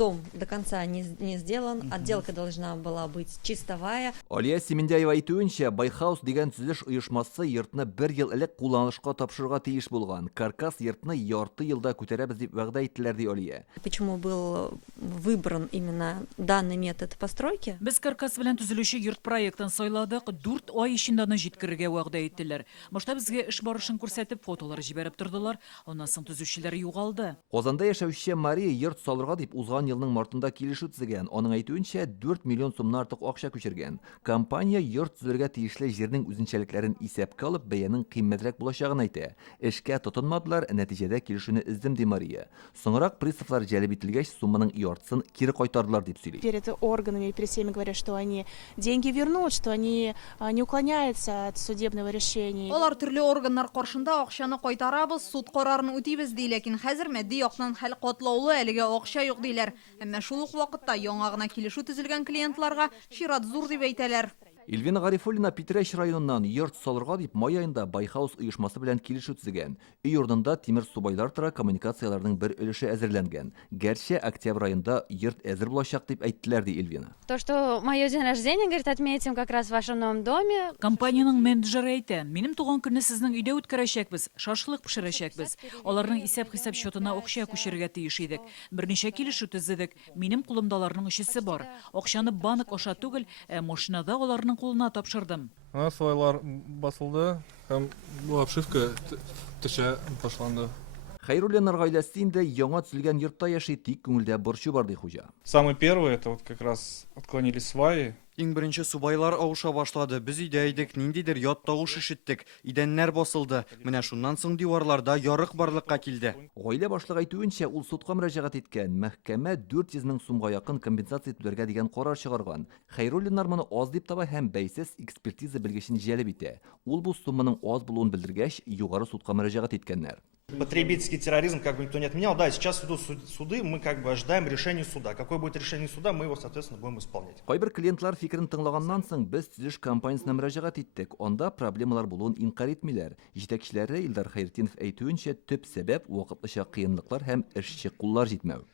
дом до конца не сделан, отделка должна была быть чистовая. Алия Семендяева әйтүенчә, Байхаус дигән төзелеш оешмасы йортны 1 ел элек кулланышка тапшырырга тиеш булган. Каркас йортны ярты елда күтәрәбез дип вәгъдә иттеләр ди Алия. Почему был выбран именно данный метод постройки? Без каркас белән төзелүче йорт проектын сайладык, 4 ай эчендә аны җиткерергә вәгъдә иттеләр. Башта безгә эш барышын күрсәтеп, фотолар җибәреп тордылар, аннан соң төзүчеләр югалды. Казанда яшәүче Мария йорт салырга дип узган елның мартында килешү төзегән. Аның әйтүенчә, 4 миллион сумнан артык акча күчергән. Компания йорт төзергә тиешле җирнең үзенчәлекләрен исәпкә алып, бәянең кыйммәтрәк булачагын әйтә. Эшкә тотынмадылар, нәтиҗәдә килешүне издем ди Мария. Соңрак приставлар җәлеп ителгәч, сумманың яртысын кире кайтардылар дип сөйли. Перед органами, перед всеми говорят, что они деньги вернут, что они не уклоняются от судебного решения. Алар төрле органнар каршында акчаны кайтарабыз, суд карарын үтибез ди, ләкин хәзер матди яктан хәл катлаулы, әлегә акча юк диләр. Әмма шул ук вакытта яңа гына килешү төзелгән клиентларга чират зур дип әйтәләр. Илвина Гарифуллина Питрәч районыннан йорт салырга дип май аенда Байхаус оешмасы белән килешү төзегән. Өй урынында тимер субайлар тора коммуникацияларның бер өлеше әзерләнгән. Гәрчә октябрь аенда йорт әзер булачак дип әйттеләр ди Илвина. То, что мое день рождения, говорит, отметим как раз в вашем новом доме. Компаниянең менеджеры әйтә, минем туган көнне сезнең өйдә үткәрәчәкбез, шашлык пешерәчәкбез. Аларның исәп-хисап счетына акча күчерергә тиеш идек. Берничә килешү төзедек. Минем кулымда аларның өчесе бар. Акчаны банк аша түгел, машинада аларның кулына тапшырдым. Свайлар басылды, һәм бу обшивка төшә башланды. Хәйруллиннар гаиләсе инде яңа төзелгән йортта яши, тик күңелдә борчу бар ди хуҗа. Самый первый это вот как раз отклонились сваи. Иң беренче субайлар авыша башлады. Без өйдә идек, ниндидер ят тавыш ишеттек. Идәннәр басылды. Менә шуннан соң диварларда ярык барлыкка килде. Гаилә башлыгы әйтүенчә, ул судка мөрәҗәгать иткән. Мәхкәмә 400 мең сумга якын компенсация түләргә дигән карар чыгарган. Хәйруллиннар моны аз дип таба һәм бәйсез экспертиза белгечен җәлеп итә. Ул бу сумманың аз булуын белдергәч, югары судка мөрәҗәгать иткәннәр. Потребительский терроризм как бы никто не отменял. Да, сейчас идут суды, мы как бы ожидаем решения суда. Какое будет решение суда, мы его, соответственно, будем исполнять. Кайбер клиентлар фикерен тыңлаганнан соң без төзелеш компаниясына мөрәҗәгать иттек. Анда проблемалар булуын инкар итмиләр. Җитәкчеләре Илдар Хәйретдинов әйтүенчә, төп сәбәп вакытлыча кыенлыклар һәм эшче куллар җитмәү.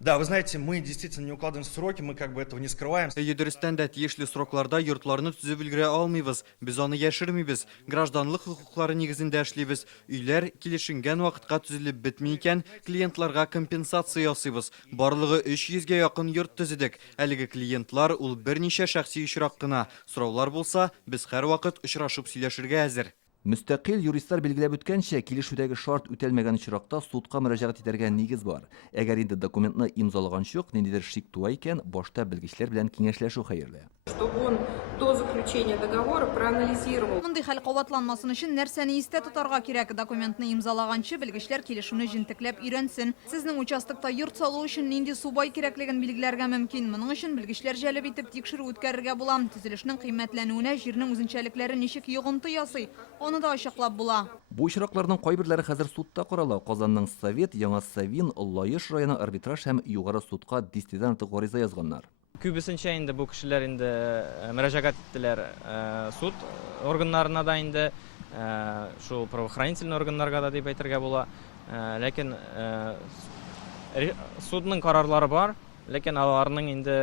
Да, вы знаете, мы действительно не укладываем в сроки, мы как бы этого не скрываем. Дөрестән дә тиешле срокларда йортларны төзеп өлгерә алмыйбыз. Без аны яшермибез. Гражданлык хокуклары нигезендә эшлибез. Өйләр килешенгән вакытка төзелеп бетми икән, клиентларга компенсация ясыйбыз. Барлыгы 300-гә якын йорт төзедек. Әлеге клиентлар ул берничә шәхси очрак кына. Сораулар булса, без һәрвакыт очрашып сөйләшергә әзер. Müstakil юристлар билгеләп үткәнчә, килешүдәге шарт үтәлмәгән очракта судка мөрәҗәгать итәргә нигез бар. Әгәр инде документны имзалаган чук, ниндидер шик туа икән, башта белгечләр белән киңәшләшү хәерле. Чтобы он до заключения договора проанализировал. Мондый хәл кабатланмасын өчен нәрсәне истә тотарга кирәк? Документны имзалаганчы белгечләр килешүне җентекләп өйрәнсен. Сезнең участокта йорт салу өчен нинди субай кирәклеген билгеләргә мөмкин. Моның өчен белгечләр җәлеп итеп тикшерү үткәрергә була. Төзелешнең кыйммәтләнүенә җирнең үзенчәлекләре ничек йогынты ясый, аны да ачыклап була. Бу очракларның кайберләре хәзер судта карала. Казанның Совет, Яңа Савин, Лаеш районы арбитраж һәм югары судка 10-дән артык гариза язганнар. Күбесенчә инде бу кешеләр инде мөрәҗәгать иттеләр суд органнарына да инде, шул правоохранительный органнарга да дип әйтергә була. Ләкин судның карарлары бар, ләкин аларның инде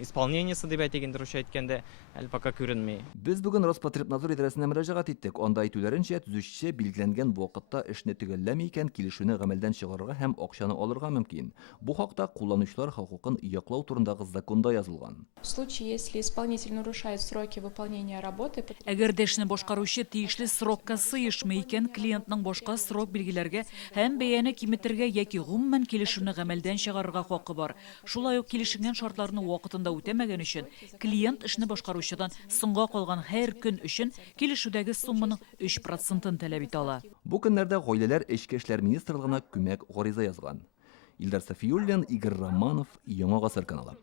исполнениесе дип әйтегән дөрес әйткәндә, әле пока күренми. Без бүген Роспотребнадзор идарәсенә мөрәҗәгать иттек. Анда әйтүләренчә, төзүче билгеләнгән вакытта эшне төгәлләми икән, килешүне гамәлдән чыгарырга һәм акчаны алырга мөмкин. Бу хакта кулланучылар хокукын яклау турындагы законда язылган. В случае, если исполнитель нарушает сроки выполнения работы... Әгәр дә эшне башкаручы тиешле срокка сыешмый икән, клиентның башка срок билгеләргә һәм бәяне киметергә яки гомумән килешүне гамәлдән чыгарырга хакы бар. Шулай ук килешенгән шартларны вакытында үтәмәгән өчен клиент эшне башкаручыдан соңга калган һәр көн өчен килешүдәге сумманың 3%-ын таләп итә ала. Бу көннәрдә гаиләләр Эчке эшләр министрлыгына күмәк гариза язган. Илдар Сафиуллин, Игорь Романов, Яңа Гасыр каналы.